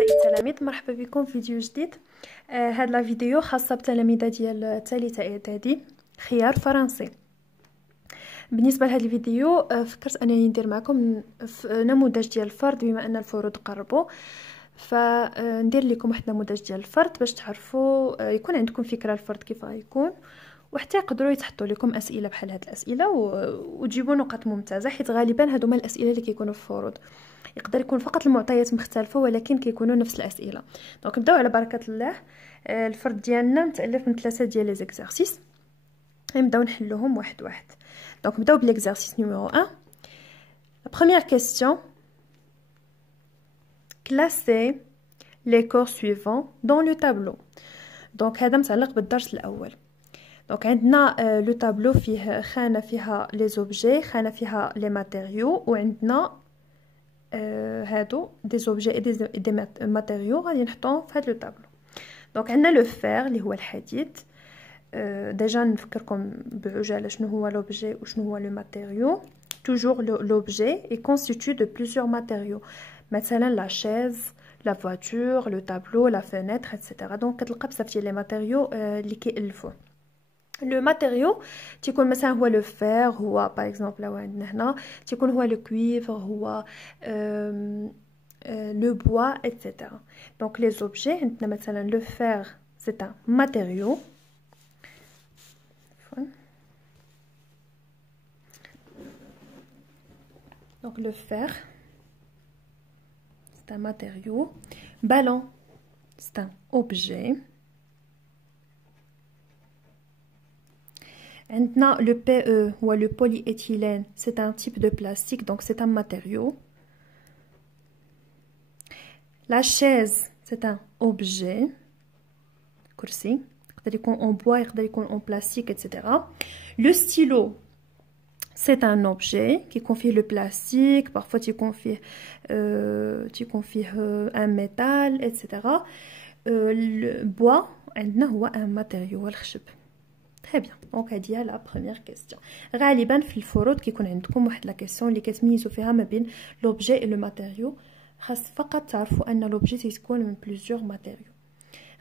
أعزائي التلاميذ، مرحبا بكم في فيديو جديد. هاد لا فيديو خاصة بتلاميذ ديال ثالثة إعدادي خيار فرنسي. بالنسبة لهاد الفيديو فكرت أنني ندير معكم نموذج ديال الفرد بما أن الفروض قربوا، فندير لكم واحد نموذج ديال الفرد باش تعرفوا يكون عندكم فكرة الفرد كيف غيكون، وحتى يقدروا يتحطوا لكم اسئله بحال هاد الاسئله وتجيبوا نقاط ممتازه، حيت غالبا هادو هما الاسئله اللي كيكونوا في الفروض. يقدر يكون فقط المعطيات مختلفه ولكن كيكونوا نفس الاسئله. دونك نبداو على بركه الله. الفرد ديالنا متالف من 3 ديال لي زيكزارسيس، نبداو نحلوهم واحد واحد. دونك نبداو بليكزارسيس نيميرو 1. لا بروميير كيسيون: كلاسي لي كور سويفون دون لو تابلو. دونك هذا متعلق بالدرس الاول. دونك عندنا لو تابلو فيه خانه فيها لي زوبجي، خانه فيها لي ماتيريو، وعندنا هادو دي زوبجي اي دي ماتيريو غادي نحطوهم في هاد لو تابلو. دونك عندنا لو فير اللي هو الحديد. ديجا نفكركم بعجاله شنو هو لوبجي وشنو هو لو ماتيريو. توجور لوبجي اي كونستيتيو دو بليزيور ماتيريو، مثلا لا شيز، لا فواتور، لو تابلو، لا فينيتر ايتترا. دونك كتلقى بزاف ديال لي ماتيريو اللي كيالفوه. لو ماتيريو تيكون مثلا هو لو فير، هو باغ اكزومبل لو عندنا هنا تيكون هو لو كويفر، هو لو بوا ايتترا. دونك لي زوبجي عندنا مثلا لو فير سي ان ماتيريو. دونك لو فير سي ان ماتيريو. ballon c'est un objet. Maintenant, le PE ou le polyéthylène, c'est un type de plastique, donc c'est un matériau. La chaise, c'est un objet. Kursi, il peut être en bois, il peut être en plastique, etc. Le stylo, c'est un objet qui confie le plastique, parfois tu confies un métal, etc. Le bois, c'est un matériau. Très bien. Donc هذه هي لا بروميير كيسيون. غالبا في الفروض كيكون عندكم واحد لا كيسيون اللي كتميزوا فيها ما بين لوبجي و لو ماتيريو. خاص فقط تعرفوا ان لوبجي تيكون من بليزيور ماتيريو.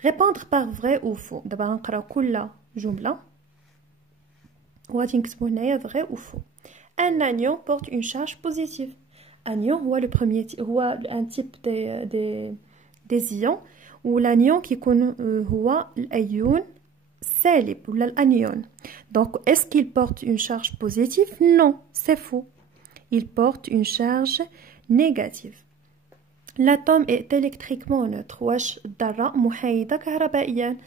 ريبوندر باغ فري او فو. دابا غنقراو كل جمله وغادي نكتبوا هنايا فري او فو. ان انيون بورت اون شارج بوزيتيف. انيون هو لو بروميير هو ان تيب دي زيون، والانيون كيكون هو الايون سالب ولا الانيون. Donc est-ce qu'il porte une charge positive? Non, c'est faux. Il porte une charge négative. L'atome est électriquement neutre. واش الذرة محايدة كهربائيا.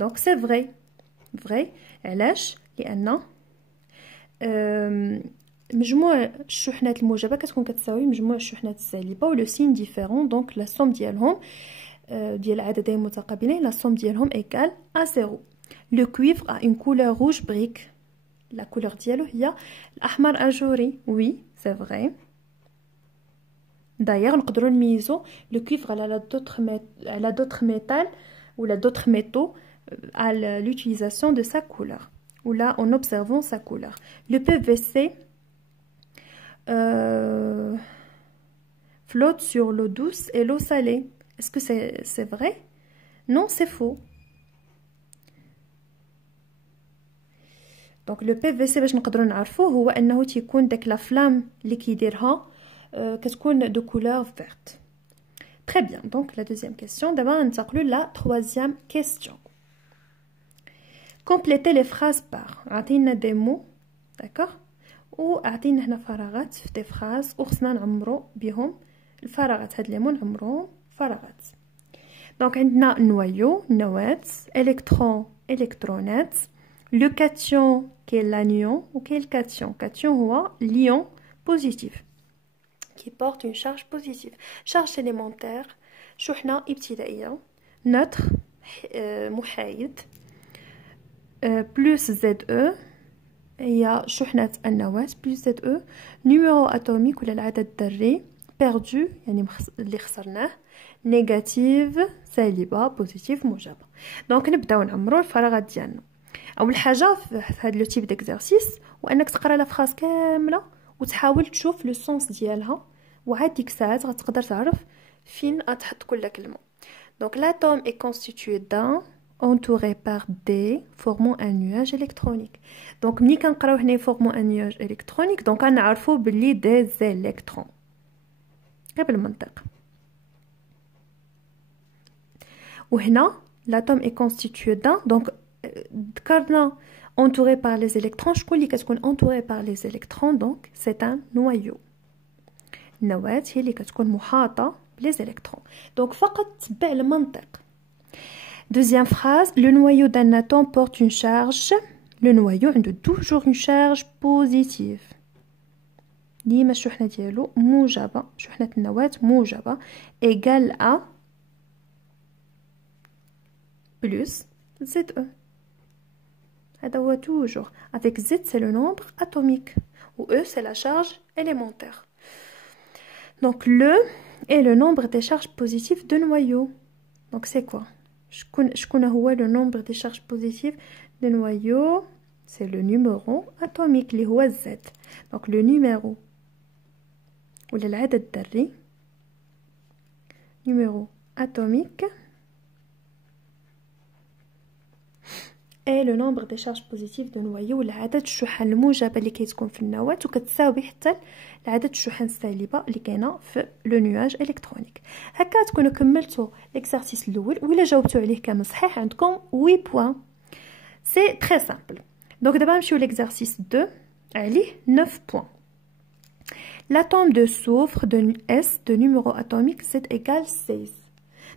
Donc c'est vrai. Vrai. علاش؟ لأن مجموع الشحنات الموجبة كتكون كتساوي مجموع الشحنات السالبة، ولو سين ديفيرون. دونك لا سوم ديالهم ديال عددين متقابلين لا سوم ديالهم ايكال ا زيرو. Le cuivre a une couleur rouge brique. La couleur dialo هي الأحمر أجوري. Oui, c'est vrai. D'ailleurs, نقدروا نميزوا le cuivre على d'autres métals ou d'autres métaux à l'utilisation de sa couleur ou là en observant sa couleur. Le PVC flotte sur l'eau douce et l'eau salée. Est-ce que c'est vrai? Non, c'est faux. دونك لو بي في سي باش نقدروا نعرفوه هو انه تيكون داك لا فلام اللي كيديرها كتكون دو كولور فيرت. تري بيان. دونك لا دوزيام كيسيون. دابا ننتقلوا لا تروازيام كيسيون. كومبليتي لي فراز بار. عطينا دي مو داكوغ وعطينا هنا فراغات في دي فراز وخصنا نعمروا بهم الفراغات. هاد لي مو نعمروهم فراغات. دونك عندنا نوايو نواه، الكترون الكترونات، le cation qui est l'anion ou qui est le cation. Cation هو l'ion positif qui porte une charge positive. Charge élémentaire شحنة ابتدائية neutre محايد plus ZE هي شحنة النواة plus ZE. numéro atomique ولا العدد الذري perdu يعني اللي خسرناه négative سالبة بوزيتيف موجبة. دونك نبداو نعمرو الفراغات ديالنا. اول حاجه في هذا لو تيب ديكزارسيس هو انك تقرا لا فراس كامله وتحاول تشوف لو سونس ديالها، وعاد ديك الساعات غتقدر تعرف فين أتحط كل كلمة. Donc l'atome est constitué d'un entouré par des formant un nuage électronique. Donc ملي كنقراو هنا formant un nuage électronique donc غنعرفوا بلي des électrons غير بالمنطق. وهنا l'atome est constitué d'un donc ذكرنا entouré par les électrons. شكون اللي كتكون entouré par les électrons donc c'est un noyau. النواة هي اللي كتكون محاطة les électrons. Donc فقط تبع المنطق. Deuxième phrase, le noyau d'un atome porte une charge. Le noyau عنده toujours une charge positive. ديما الشحنة ديالو موجبة، شحنة النواة موجبة égale à plus ZE. هذا هو toujours. Avec Z c'est le nombre atomique ou E c'est la charge élémentaire. Donc le est le nombre des charges positives de noyau. Donc c'est quoi? شكون هو le nombre des charges positives de noyau? C'est le numéro atomique اللي هو Z. Donc le numéro ولا العدد الذري numéro atomique et le nombre des charges positives de noyau ولا عدد الشحن الموجبة اللي كتكون في النواة وكتساوي حتى العدد الشحن السالبة اللي كاينه في لو نيواج الكترونيك. هكا تكونوا كملتوا ليكزارسيس الاول ولا جاوبتوا عليه كامل صحيح عندكم 8 بوين. سي تري سامبل. دونك دابا نمشيو ليكزارسيس 2 عليه 9 بوين. L'atome de soufre de S de numéro atomique Z égale 16.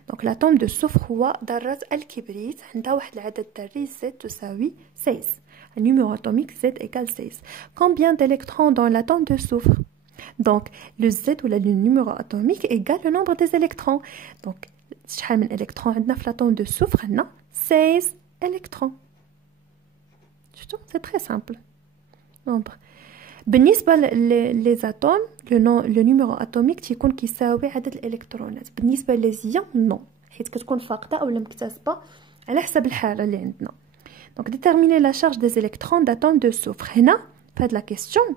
Donc l'atome de soufre هو ذرة الكبريت عندها واحد العدد ذري Z تساوي 16. Le numéro atomique Z égale 16. Combien d'électrons dans l'atome de soufre? Donc le Z ou le numéro atomique égale le nombre des électrons. Donc شحال من électrons عندنا في l'atome de soufre؟ عندنا 16 électrons. C'est très simple. Nombre. بالنسبة les atomes le numéro atomique تيكون كيساوي عدد الإلكترونات. بالنسبة للزيان non حيت كتكون فاقدة أو مكتسبة على حسب الحالة اللي عندنا. Donc déterminer la charge des électrons d'atomes de soufre. هنا في هاد la question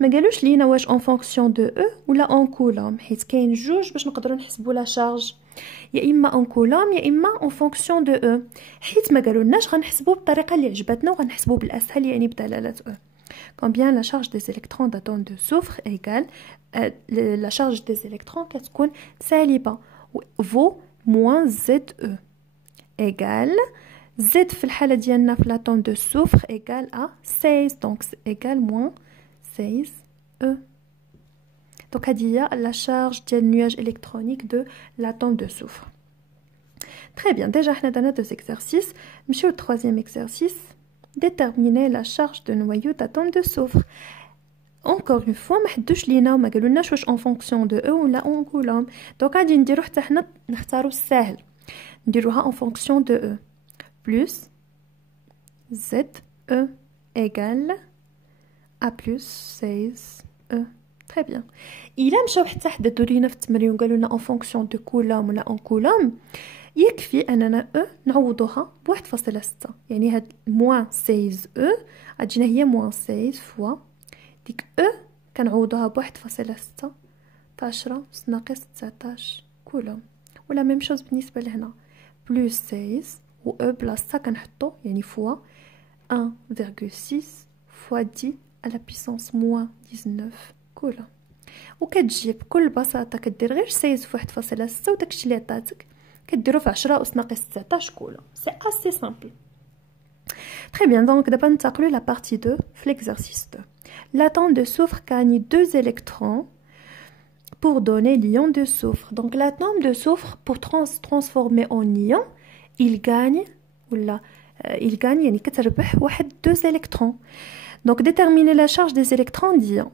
ما قالوش لينا واش en fonction de E ولا en coulomb حيت كاين جوج باش نقدروا نحسبوا لا شارج يا اما en coulomb يا اما en fonction de E. حيت ما قالولناش غنحسبوا بالطريقه اللي عجبتنا وغنحسبوا بالاسهل يعني بدلاله E. Combien la charge des électrons d'atomes de soufre égale la charge des électrons كتكون سالبه vaut moins ZE égale Z في الحالة ديالنا في l'atome de soufre égale à 16 donc égale moins 16E. Donc هذه هي la charge ديال nuage électronique de l'atome de soufre. Très bien, déjà حنا درنا deux exercices. نمشيو au troisième exercice. Déterminer la charge de noyau d'atome de soufre. Encore une fois ما حدوش لينا وما قالولناش واش en fonction de E ولا en coulomb. Donc غادي نديرو حتى حنا نختارو الساهل. نديروها en fonction de E. Plus ZE égale à plus 16E. Très bien. إلا مشاو حتى حددوا لينا في التمرين وقالوا لنا en fonction de coulomb ولا en coulomb يكفي أننا E نعوضوها ب 1.6 يعني هاد moins 16E غتجينا هي moins 16 فوا ديك E كنعوضوها ب 1.6 10 ناقص 19 كولوم ولا ميم شوز بالنسبة لهنا plus 16 و E بلاصتها كنحطو يعني فوا 1,6 fois 10 à la puissance moins 19 كولوم. وكتجي بكل بساطة كدير غير 16 في 1.6 وداكشي اللي عطاتك كديرو في 10 أس ناقص 19 كولوم. سي اسي سامبل. Très bien, donc d'abord ننتقلوا la partie 2 في l'exercice 2. L'atome de soufre gagne 2 électrons pour donner l'ion de soufre. Donc l'atome de soufre pour transformer en ion, il gagne يعني كتربح واحد 2 électrons. Donc déterminer la charge des électrons d'ion.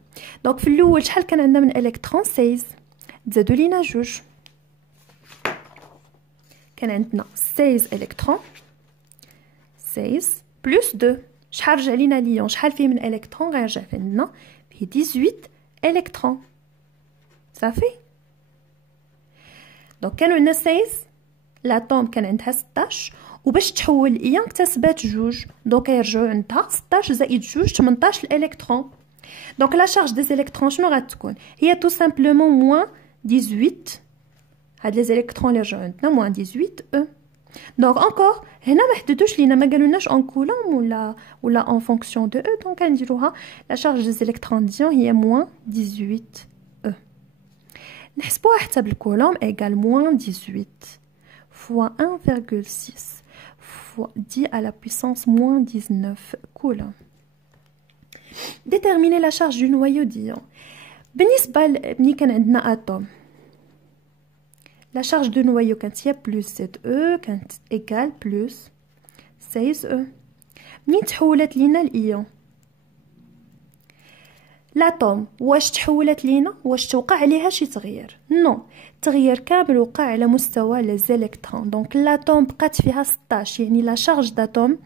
Donc في الاول شحال كان عندنا من électrons 16 تزادوا لينا جوج كان عندنا 16 électrons 16 plus 2 شحال رجع لينا ليون شحال فيه من électrons غيرجع لنا فيه 18 électrons صافي. دونك كانوا لنا 16 لاتوم كان عندها 16 وباش تحول الايون اكتسبات جوج دونك يرجعوا عندها 16 زائد جوج 18 الالكترون. دونك لا شارج دي الكترون شنو غتكون هي تو سامبلومون موان 18 هاد les électrons اللي رجعوا عندنا moins 18 E. Donc encore هنا ما حددوش لينا ما قالولناش en coulomb ولا en fonction de E. Donc غنديروها la charge des électrons d'ion هي moins 18 E. نحسبوها حتى بالكولوم égale moins 18 fois 1,6 fois 10 à la puissance moins 19 coulombs. Déterminer la charge du noyau d'ion. بالنسبة ملي كان عندنا atome, la charge du noyau كانت هي plus 7E كانت égale plus 16E. منين تحولت لينا الإيون l'atome واش تحولت لينا واش توقع عليها شي تغيير؟ نو تغيير كامل وقع على مستوى لي زيليكترون. دونك l'atome بقات فيها 16 يعني لا شارج داتوم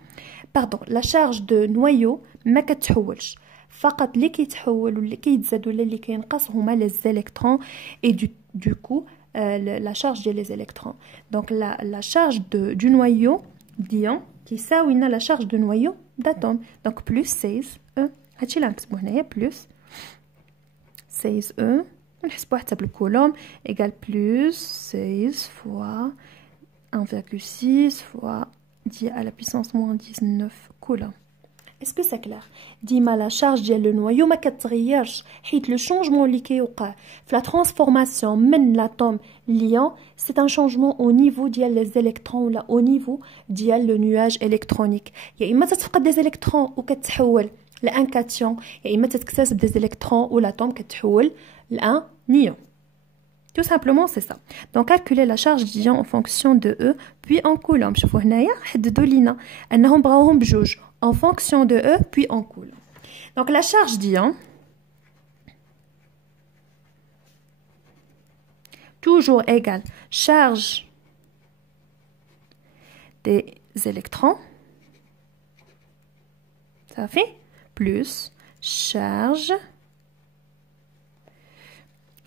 لا شارج دو نويو ما كتحولش فقط اللي كيتحول واللي كيتزاد ولا اللي كينقص هما لي زيليكترون اي دو كو la charge ديال les électrons. Donc la charge du noyau d'ion كيساوي لنا la charge du noyau d'atome. Donc plus 16E هادشي اللي غنكتبو هنايا plus 16E ونحسبوها حتى بالكولوم égal plus 16 fois 1,6 fois 10 à la puissance moins 19 coulomb. Est-ce que c'est clair? ديما لا شارج ديال لو نويو ما كتغيرش حيت لو شونجمون اللي كيوقع في لا ترانسفورماسيون من لاتوم ليون سي ان شونجمون او نيفو ديال لي زيليكترون ولا او نيفو ديال لو نواج الكترونيك. يا اما تتفقد دي زيليكترون وكتحول لان كاتيون يا اما تتكتسب دي زيليكترون والاتوم كتحول لان نيون. Tout simplement c'est ça. Donc calculer la charge d'ion en fonction de E puis en coulomb. شوفوا هنايا حددوا لينا انهم بغاوهم بجوج en fonction de E puis en coulomb. Donc la charge d'ion toujours égale charge des électrons ça fait plus charge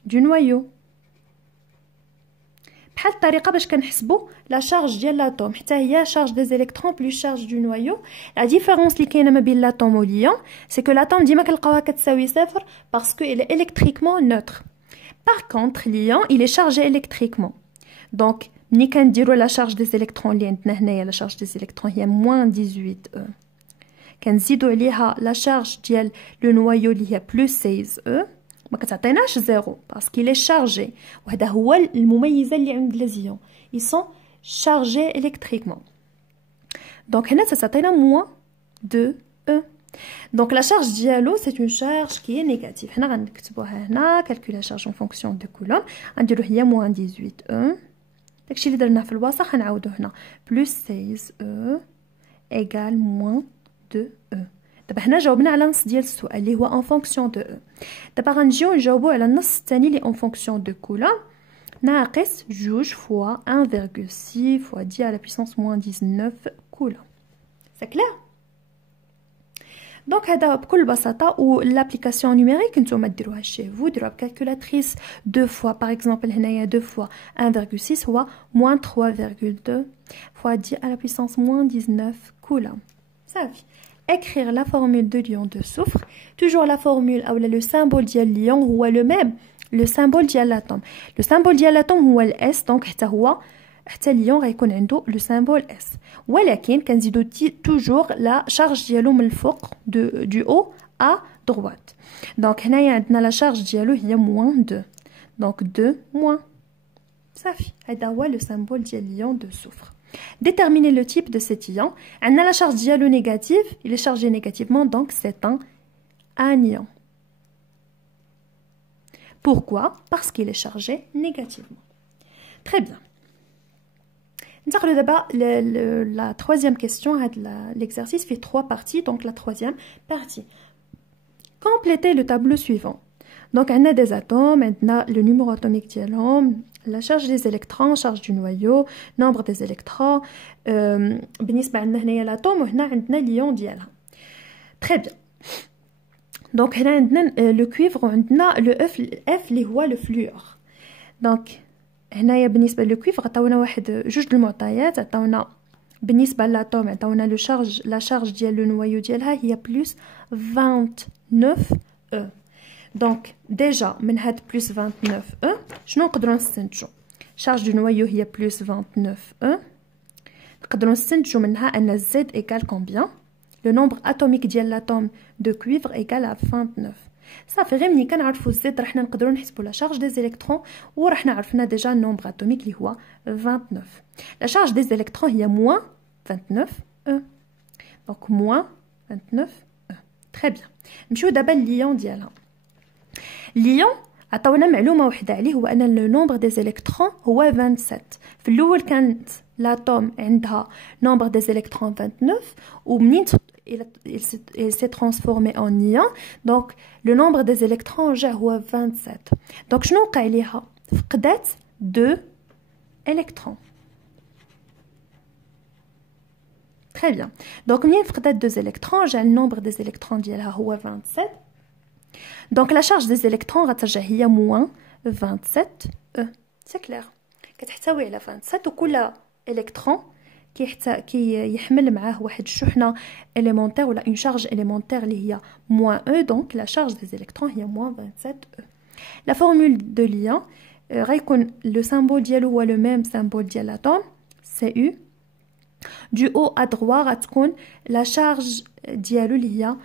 du noyau. بحال الطريقه باش كنحسبوا لا شارج ديال لاتوم حتى هي شارج دي زيليكترون بلس شارج دو نويو. لا ديفيرونس اللي كاينه ما بين لاتوم والليون سي كو لاتوم ديما كنلقاوها كتساوي صفر باسكو il est électriquement neutre. Par contre l'ion il est chargé électriquement. Donc ملي كنديروا لا شارج دي زيليكترون اللي عندنا هنايا لا شارج دي زيليكترون هي moins 18E كنزيدوا عليها لا شارج ديال لو نويو اللي هي plus 16E ما كتعطيناش زيرو باسكو لي شارجي وهذا هو المميزه اللي عند لي زيون ils sont chargés électriquement. Donc هنا تعطينا moins 2E. Donc la charge ديالو c'est une charge qui est négative. هنا غنكتبوها هنا calculer la charge en fonction de coulomb غنديرو هي moins 18E داكشي اللي درناه في الوسط غنعاودو هنا plus 16E égale moins 2E. دابا حنا جاوبنا على نص ديال السؤال اللي هو ان فونكسيون دو او. دابا غنجيو نجاوبو على النص الثاني اللي ان فونكسيون دو كولوم ناقص جوج فوا 1,6 فوا 10 على بيسونس موان 19 كولوم. سي كلير؟ دونك هذا بكل بساطه و لابليكاسيون نيميريك نتوما ديروها شي فو ديروها بكالكولاتريس دو فوا باغ اكزومبل هنايا دو فوا 1,6 هو موان 3,2 فوا 10 على بيسونس موان 19 كولوم. صافي. Écrire la formule de l'ion de soufre. Toujours la formule ou le symbole de l'ion est le même. Le symbole de l'atome. Le symbole de l'atome est le S. Donc, حتى l'ion غيكون عنده le symbole S. ولكن كنزيدو toujours la charge ديالو من الفوق du haut à droite. Donc هنايا عندنا la charge ديالو هي moins 2. Donc 2 moins. صافي. هذا هو le symbole ديال l'ion de soufre. Déterminer le type de cet ion. On a la charge dialo négative, il est chargé négativement, donc c'est un anion. Pourquoi? Parce qu'il est chargé négativement. Très bien. ننتقلوا دابا la troisième question. L'exercice fait 3 parties, donc la troisième partie. Complétez le tableau suivant. Donc on a des atomes, maintenant le numéro atomique ديالهم, la charge des électrons, charge du noyau, nombre des électrons. بالنسبة عندنا هنايا l'atome وهنا عندنا l'ion ديالها. Très bien. Donc هنا عندنا le cuivre وعندنا le F اللي هو le fluor. Donc هنايا بالنسبة le cuivre عطاونا واحد جوج المعطيات. عطاونا بالنسبة للاتوم عطاونا la charge ديال le noyau ديالها هي plus 29E. دونك ديجا من هاد بلس 29 أو شنو نقدروا نستنتجوا؟ شارج دو نوايو هي بلس 29 أو، نقدروا نستنتجوا منها ان Z égale combien؟ لو نومبر اتوميك ديال لاتوم دو كويفر ايكال 29. صافي غير ملي كنعرفوا الزد رحنا نقدروا نحسبوا لا شارج دي زيليكترون ورحنا عرفنا ديجا النومبر اتوميك اللي هو 29. لا شارج دي زيليكترون هي موان 29 او، دونك موان 29 او. تري بيان. نمشيو دابا لليون ديالها. ليون عطاونا معلومه وحده عليه، هو ان لو نومبر دي زيليكترون هو 27. في الاول كانت l'atome عندها nombre des électrons 29 ومنين il s'est transformé en ion donc le nombre des électrons رجع هو 27. donc شنو وقع ليها؟ فقدات 2 électrons. très bien. donc منين فقدات 2 électrons رجع النومبر des électrons ديالها هو 27. donc la charge des électrons غترجع هي moins 27 e. c'est clair. كتحتوي على 27 وكل الكترون كي يحمل معاه واحد الشحنه اليمونتير ولا اون شارج اليمونتير اللي هي موان او، دونك لا شارج دي الكترون هي موان 27 او. لا فورمول دو ليون غيكون لو سامبول ديالو هو لو ميم سامبول ديال لاتوم سي او. دو او ا دروا غتكون لا شارج ديالو اللي هي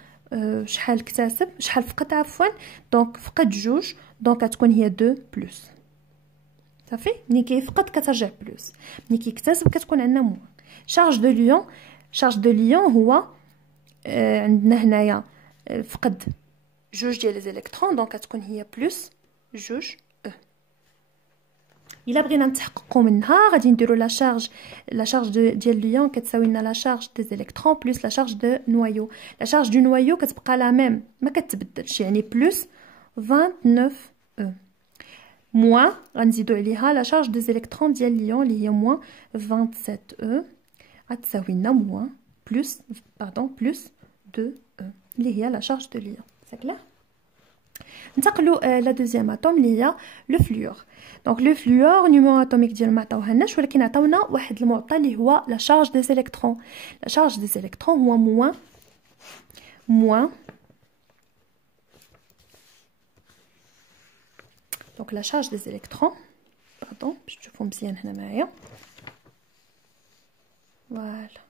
شحال اكتسب شحال فقد عفوا، دونك فقد جوج، دونك غتكون هي 2 بلس. صافي ملي كيفقد كترجع بلس، ملي كيكتسب كتكون عندنا موان. شارج دو ليون هو عندنا هنايا فقد جوج ديال لي زيليكترون، دونك كتكون هي بلس جوج او. الا بغينا نتحققوا منها غادي نديروا لا شارج ديال ليون كتساوي لنا لا شارج دي زيليكترون بلس لا شارج دو نوايو. لا شارج دو نوايو كتبقى لا ميم ما كتبدلش، يعني بلس 29 او موان غنزيدو عليها لا شارج دي زيليكترون ديال ليون اللي هي موان 27 او غتساوي لنا موان بلس 2 او اللي هي لا شارج دو ليون. سي كلير. ننتقلوا لا دوزيام اتوم اللي هي لو فلور. دونك لو فلور نيميرو اتوميك ديالو ما عطاوهالناش، ولكن عطاونا واحد المعطى اللي هو لا شارج دي زيليكترون. لا شارج دي زيليكترون هو موان donc la charge des électrons, pardon, باش تشوفوا مزيان هنا معايا. voilà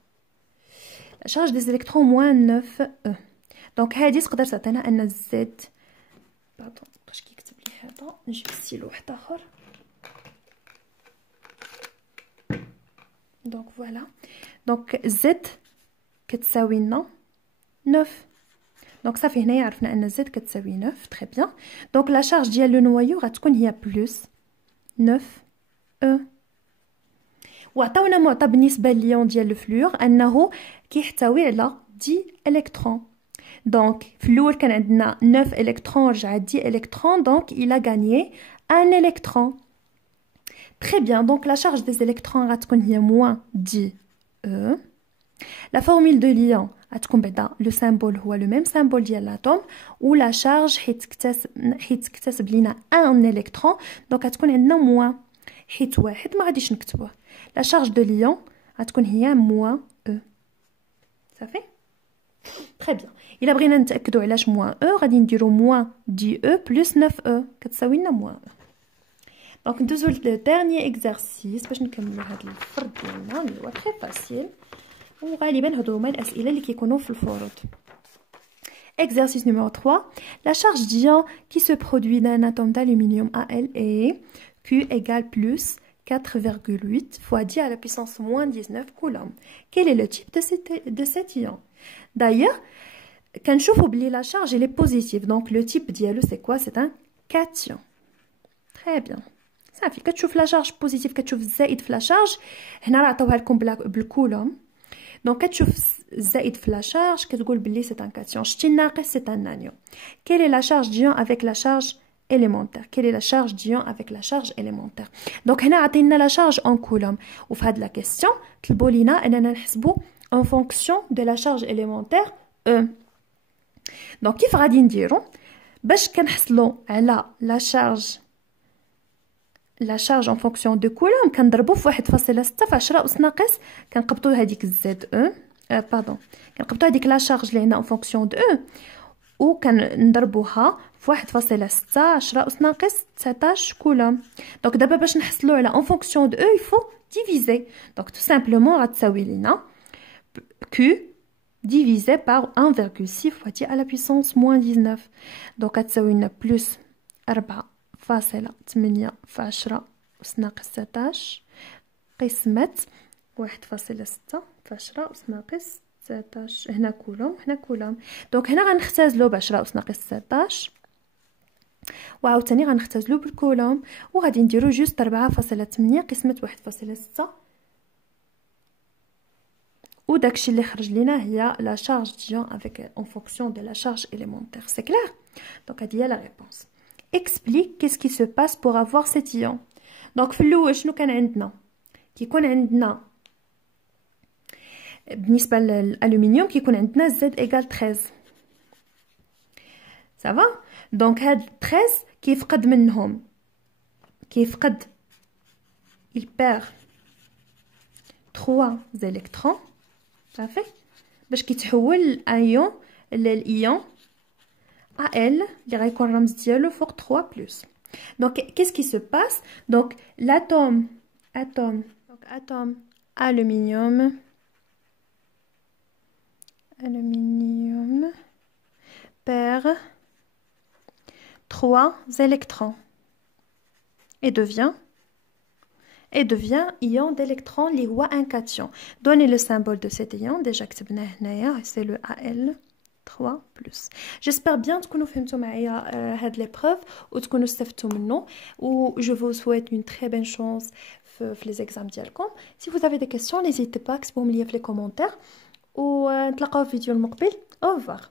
la charge des électrons moins 9 e. donc هذه تقدر تعطينا ان زد pardon باش كيكتب لي هذا نجيب ستيلو واحد اخر. donc voilà donc زد كتساوي لنا 9. دونك صافي هنايا عرفنا ان زد كتساوي 9. تري بيان. دونك لا شارج ديال لو نوايو غتكون هي بلس 9 او. وعطاونا معطى بالنسبه لليون ديال لو فلور انه كيحتوي على 10 الكترون. دونك في الاول كان عندنا 9 الكترون رجع 10 الكترون، دونك il a gagné 1 الكترون. تري بيان. دونك لا شارج دي الكترون غتكون هي موان 10 او. لا فورمول دو ليون غتكون بعدا لو سامبول هو لو ميم سامبول ديال لاتوم، ولا شارج حيت اكتسب لينا ان الكترون، دونك غتكون عندنا موان حيت واحد ما غاديش نكتبوه. لا شارج دو ليون غتكون هي موان او. صافي تري بيان. الا بغينا نتاكدوا علاش موان او غادي نديروا موان 10 او بلس 9 او كتساوي لنا موان او. دونك ندوزو لو ديرنيي اكزرسيس باش نكملوا هذا الفرد ديالنا اللي هو تري فاسيل، وغالبا هادو هما الاسئله اللي كيكونوا في الفروض. Exercice numéro 3. La charge d'ion qui se produit d'un atome d'aluminium Al est Q égale plus 4,8 fois 10 à la puissance moins 19 coulombs. Quel est le type de cet ion? D'ailleurs, quand je oublie la charge, elle est positive. Donc, le type dialo, c'est quoi? C'est un cation. Très bien. Ça fait que tu la charge positive, que tu fais la charge, on a le coulomb. Donc, quand tu fais la charge, c'est un cation. C'est un anion. Quelle est la charge d'ion avec la charge élémentaire? Quelle est la charge d'ion avec la charge élémentaire? Donc, on a la charge en coulomb. Ou fait de la question, en fonction de la charge élémentaire E. Donc, كيف غادي نديرو باش كنحصلوا على la charge en fonction de coulomb كنضربوا في 1.6 في 10 أس ناقص كنقبطوا هذيك زد او كنقبطوا هذيك لا شارج اللي عندنا en fonction de E وكنضربوها في 1.6 10 أس ناقص 19 كولوم. دونك دابا باش نحصلوا على en fonction de E il faut diviser. donc tout simplement غتساوي لينا Q divisé par 1,6 fois 10 à la puissance moins 19. donc غتساوي لنا بلس 4.8 في 10 أس ناقص 19 قسمة 1.6 في 10 أس ناقص 19. هنا كولوم هنا كولوم. دونك هنا غنختزلو ب 10 أس ناقص 19 وعاوتاني غنختزلو بالكولوم وغادي نديرو جوست 4.8 قسمة 1.6 وداكشي اللي خرج لينا هي لا شارج ديون افيك en fonction de la charge élémentaire. c'est clair. donc هادي هي la réponse. explique qu'est-ce qui se passe pour avoir cet ion. donc في الاول شنو كان عندنا؟ كيكون عندنا بالنسبه للالومنيوم كيكون عندنا Z égale 13 صافا. دونك هاد 13 كيفقد منهم كيفقد il perd 3 électrons صافي باش كيتحول الايون للايون Al اللي غيكون الرمز ديالو فوق 3 بلس. دونك qu'est-ce qui se passe. donc l'atome aluminium perd 3 électrons et devient ion d'électrons اللي هو un cation. donnez le symbole de cet ion déjà كتبناه هنايا c'est le Al 3 plus. j'espère bien تكونوا فهمتوا معايا هاد l'épreuve وتكونوا استفدتوا منه و je vous souhaite une très bonne chance في les examens ديالكم. si vous avez des questions n'hésitez pas كتبوهم لي في les commentaires ونتلاقاو في الفيديو المقبل. au revoir.